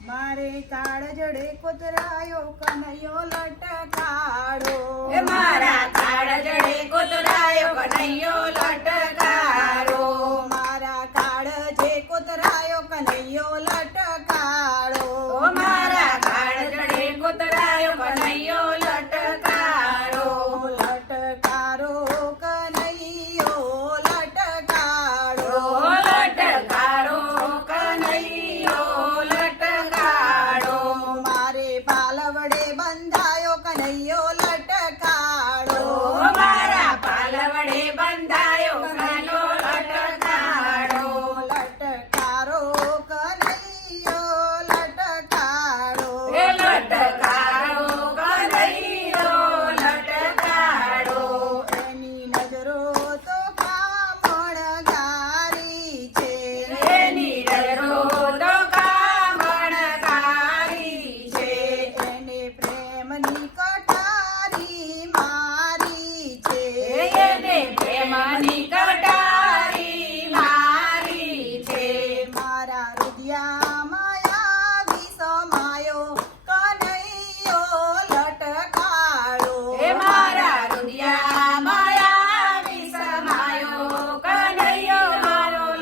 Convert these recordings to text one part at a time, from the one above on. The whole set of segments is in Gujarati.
મારે કાળ જડે કોતરાયો કનૈયો લટકાડો મારા કાળ જડે કોતરાયો કનૈયો લટકાડો મારા કાળ જે કોતરાયો કનૈયો લટકાડો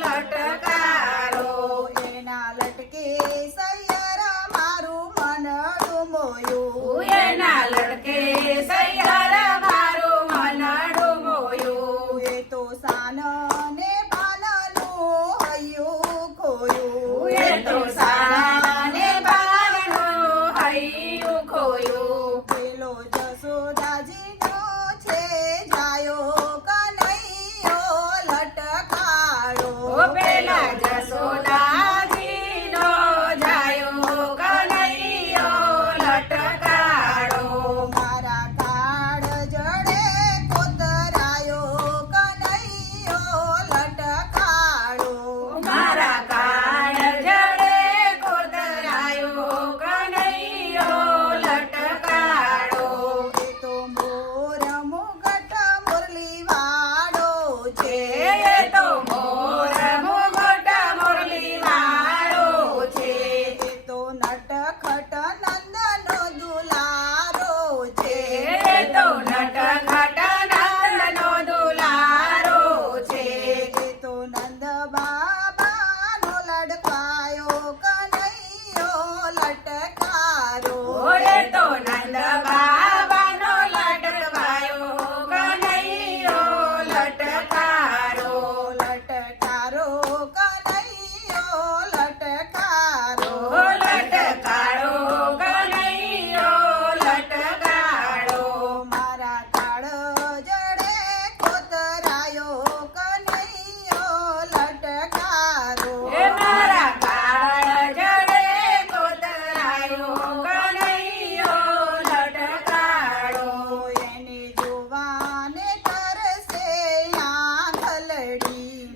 લટકારો એના લટકે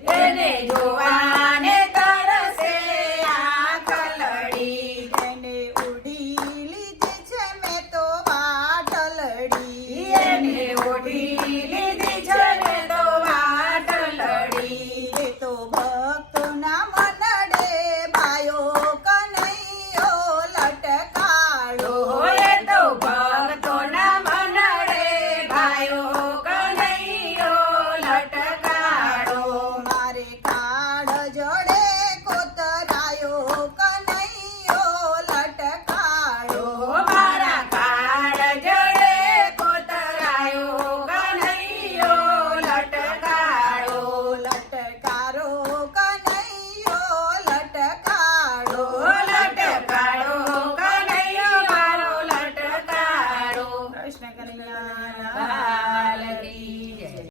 એને